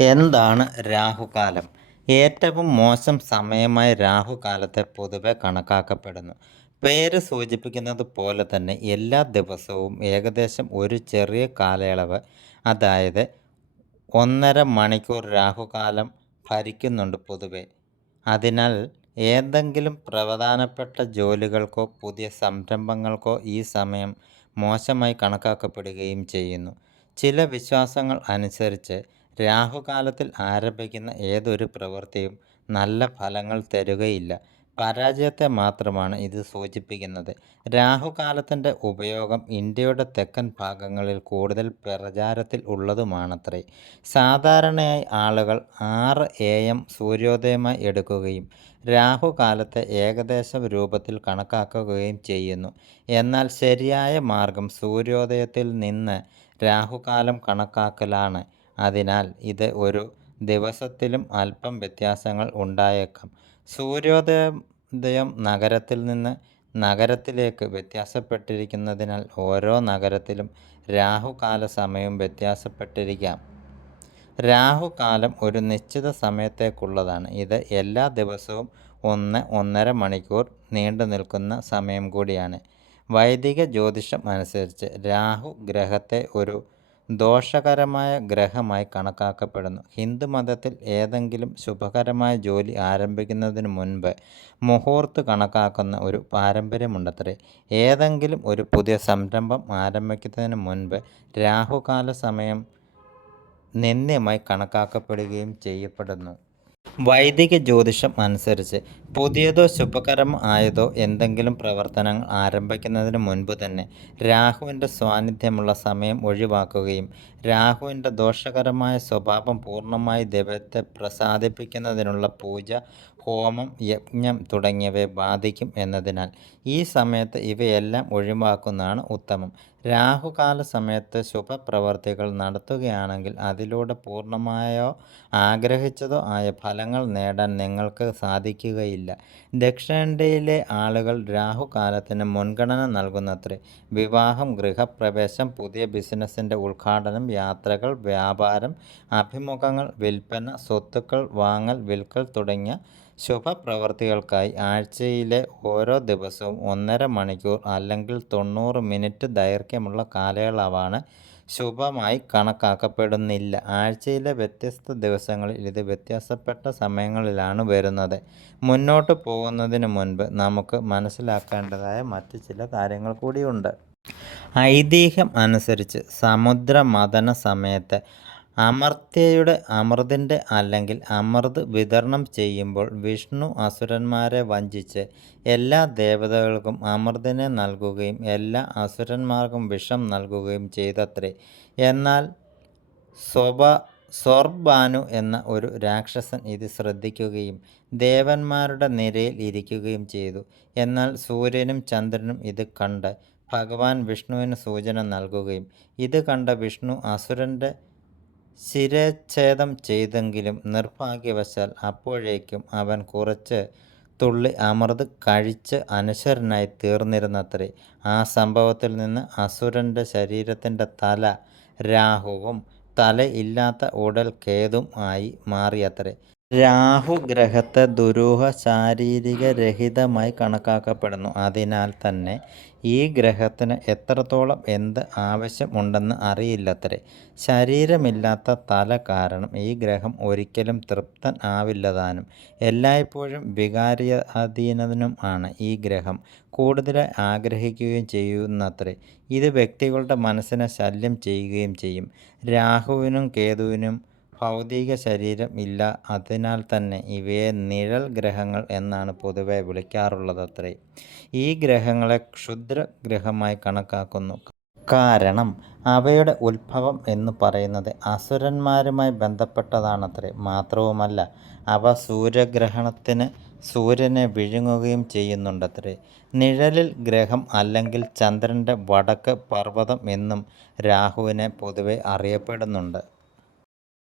എന്താണ് രാഹുകാലം? ഏറ്റവും മോശം സമയമായി രാഹുകാലത്തെ പൊതുവെ കണക്കാക്കപ്പെടുന്നു. പേര് സൂചിപ്പിക്കുന്നത് പോലെ തന്നെ എല്ലാ ദിവസവും ഏകദേശം ഒരു ചെറിയ കാലയളവ് അതായത് ഒന്നര മണിക്കൂർ രാഹുകാലം ഭരിക്കുന്നുണ്ട് പൊതുവെ. അതിനാൽ ഏതെങ്കിലും പ്രധാനപ്പെട്ട ജോലികൾക്കോ പുതിയ സംരംഭങ്ങൾക്കോ ഈ സമയം മോശമായി കണക്കാക്കപ്പെടുകയും ചെയ്യുന്നു. ചില വിശ്വാസങ്ങൾ അനുസരിച്ച് രാഹുകാലത്തിൽ ആരംഭിക്കുന്ന ഏതൊരു പ്രവൃത്തിയും നല്ല ഫലങ്ങൾ തരുകയില്ല. പരാജയത്തെ മാത്രമാണ് ഇത് സൂചിപ്പിക്കുന്നത്. രാഹുകാലത്തിന്റെ ഉപയോഗം ഇന്ത്യയുടെ തെക്കൻ ഭാഗങ്ങളിൽ കൂടുതൽ പ്രചാരത്തിൽ ഉള്ളതുമാണത്രേ. സാധാരണയായി ആളുകൾ ആറ് എ എം സൂര്യോദയമായി എടുക്കുകയും രാഹുകാലത്തെ ഏകദേശ രൂപത്തിൽ കണക്കാക്കുകയും ചെയ്യുന്നു. എന്നാൽ ശരിയായ മാർഗം സൂര്യോദയത്തിൽ നിന്ന് രാഹുകാലം കണക്കാക്കലാണ്. അതിനാൽ ഇത് ഒരു ദിവസത്തിലും അല്പം വ്യത്യാസങ്ങൾ ഉണ്ടായേക്കാം. സൂര്യോദയം നഗരത്തിൽ നിന്ന് നഗരത്തിലേക്ക് വ്യത്യാസപ്പെട്ടിരിക്കുന്നതിനാൽ ഓരോ നഗരത്തിലും രാഹുകാല സമയം വ്യത്യാസപ്പെട്ടിരിക്കാം. രാഹുകാലം ഒരു നിശ്ചിത സമയത്തേക്കുള്ളതാണ്. ഇത് എല്ലാ ദിവസവും ഒന്ന് ഒന്നര മണിക്കൂർ നീണ്ടു നിൽക്കുന്ന സമയം കൂടിയാണ്. വൈദിക ജ്യോതിഷം അനുസരിച്ച് രാഹു ഗ്രഹത്തെ ഒരു ദോഷകരമായ ഗ്രഹമായി കണക്കാക്കപ്പെടുന്നു. ഹിന്ദുമതത്തിൽ ഏതെങ്കിലും ശുഭകരമായ ജോലി ആരംഭിക്കുന്നതിന് മുൻപ് മുഹൂർത്ത് കണക്കാക്കുന്ന ഒരു പാരമ്പര്യമുണ്ടത്രേ. ഏതെങ്കിലും ഒരു പുതിയ സംരംഭം ആരംഭിക്കുന്നതിന് മുൻപ് രാഹുകാല സമയം നിന്ദ്യമായി കണക്കാക്കപ്പെടുകയും ചെയ്യപ്പെടുന്നു. വൈദിക ജ്യോതിഷം അനുസരിച്ച് പുതിയതോ ശുഭകരം ആയതോ എന്തെങ്കിലും പ്രവർത്തനങ്ങൾ ആരംഭിക്കുന്നതിന് മുൻപ് തന്നെ രാഹുവിന്റെ സാന്നിധ്യമുള്ള സമയം ഒഴിവാക്കുകയും രാഹുവിന്റെ ദോഷകരമായ സ്വഭാവം പൂർണമായി ദൈവത്തെ പ്രസാദിപ്പിക്കുന്നതിനുള്ള പൂജ ഹോമം യജ്ഞം തുടങ്ങിയവയെ ബാധിക്കും എന്നതിനാൽ ഈ സമയത്ത് ഇവയെല്ലാം ഒഴിവാക്കുന്നതാണ് ഉത്തമം. രാഹുകാല സമയത്ത് ശുഭപ്രവർത്തികൾ നടത്തുകയാണെങ്കിൽ അതിലൂടെ പൂർണമായോ ആഗ്രഹിച്ചതോ ആയ ഫലങ്ങൾ നേടാൻ നിങ്ങൾക്ക് സാധിക്കുകയില്ല. ദക്ഷിണേന്ത്യയിലെ ആളുകൾ രാഹുകാലത്തിന് മുൻഗണന നൽകുന്നത്രേ. വിവാഹം ഗൃഹപ്രവേശം പുതിയ ബിസിനസ്സിന്റെ ഉദ്ഘാടനം യാത്രകൾ വ്യാപാരം അഭിമുഖങ്ങൾ വിൽപ്പന സ്വത്തുക്കൾ വാങ്ങൽ വിൽക്കൽ തുടങ്ങിയ ശുഭപ്രവർത്തികൾക്കായി ആഴ്ചയിലെ ഓരോ ദിവസവും ഒന്നര മണിക്കൂർ അല്ലെങ്കിൽ തൊണ്ണൂറ് മിനിറ്റ് ദൈർഘ്യമുള്ള കാലയളവാണ് ശുഭമായി കണക്കാക്കപ്പെടുന്നില്ല. ആഴ്ചയിലെ വ്യത്യസ്ത ദിവസങ്ങളിൽ ഇത് വ്യത്യാസപ്പെട്ട സമയങ്ങളിലാണ് വരുന്നത്. മുന്നോട്ട് പോകുന്നതിന് മുൻപ് നമുക്ക് മനസ്സിലാക്കേണ്ടതായ മറ്റു ചില കാര്യങ്ങൾ കൂടിയുണ്ട്. ഐതിഹ്യം അനുസരിച്ച് സമുദ്രമഥന സമയത്ത് അമർത്യയുടെ അമൃതിന്റെ അല്ലെങ്കിൽ അമൃത് വിതരണം ചെയ്യുമ്പോൾ വിഷ്ണു അസുരന്മാരെ വഞ്ചിച്ച് എല്ലാ ദേവതകൾക്കും അമൃതിനെ നൽകുകയും എല്ലാ അസുരന്മാർക്കും വിഷം നൽകുകയും ചെയ്തത്രേ. എന്നാൽ സ്വഭ സോർബാനു എന്ന ഒരു രാക്ഷസൻ ഇത് ശ്രദ്ധിക്കുകയും ദേവന്മാരുടെ നിരയിൽ ഇരിക്കുകയും ചെയ്തു. എന്നാൽ സൂര്യനും ചന്ദ്രനും ഇത് കണ്ട് ഭഗവാൻ വിഷ്ണുവിന് സൂചന നൽകുകയും ഇത് കണ്ട വിഷ്ണു അസുരന്റെ ശിരച്ഛേദം ചെയ്തെങ്കിലും നിർഭാഗ്യവശാൽ അപ്പോഴേക്കും അവൻ കുറച്ച് തുള്ളി അമൃത് കഴിച്ച് അനശ്വരനായി തീർന്നിരുന്നത്രേ. ആ സംഭവത്തിൽ നിന്ന് അസുരന്റെ ശരീരത്തിന്റെ തല രാഹുവും തലയില്ലാത്ത ഉടൽ കേതും ആയി മാറിയത്രേ. രാഹു ഗ്രഹത്തെ ദുരൂഹ ശാരീരിക രഹിതമായി കണക്കാക്കപ്പെടുന്നു. അതിനാൽ തന്നെ ഈ ഗ്രഹത്തിന് എത്രത്തോളം എന്ത് ആവശ്യമുണ്ടെന്ന് അറിയില്ലത്രേ. ശരീരമില്ലാത്ത തല കാരണം ഈ ഗ്രഹം ഒരിക്കലും തൃപ്തൻ ആവില്ലതാനും എല്ലായ്പ്പോഴും വികാരാധീനനും ആണ് ഈ ഗ്രഹം. കൂടുതലായി ആഗ്രഹിക്കുകയും ചെയ്യുന്നത്രേ. ഇത് വ്യക്തികളുടെ മനസ്സിനെ ശല്യം ചെയ്യുകയും ചെയ്യും. രാഹുവിനും കേതുവിനും ഭൗതിക ശരീരം ഇല്ല. അതിനാൽ തന്നെ ഇവയെ നിഴൽ ഗ്രഹങ്ങൾ എന്നാണ് പൊതുവെ വിളിക്കാറുള്ളതത്രേ. ഈ ഗ്രഹങ്ങളെ ക്ഷുദ്ര ഗ്രഹമായി കണക്കാക്കുന്നു. കാരണം അവയുടെ ഉത്ഭവം എന്ന് പറയുന്നത് അസുരന്മാരുമായി ബന്ധപ്പെട്ടതാണത്രേ. മാത്രവുമല്ല അവ സൂര്യഗ്രഹണത്തിന് സൂര്യനെ വിഴുങ്ങുകയും ചെയ്യുന്നുണ്ടത്രേ. നിഴലിൽ ഗ്രഹം അല്ലെങ്കിൽ ചന്ദ്രന്റെ വടക്ക് പർവതം എന്നും രാഹുവിനെ പൊതുവെ അറിയപ്പെടുന്നുണ്ട്.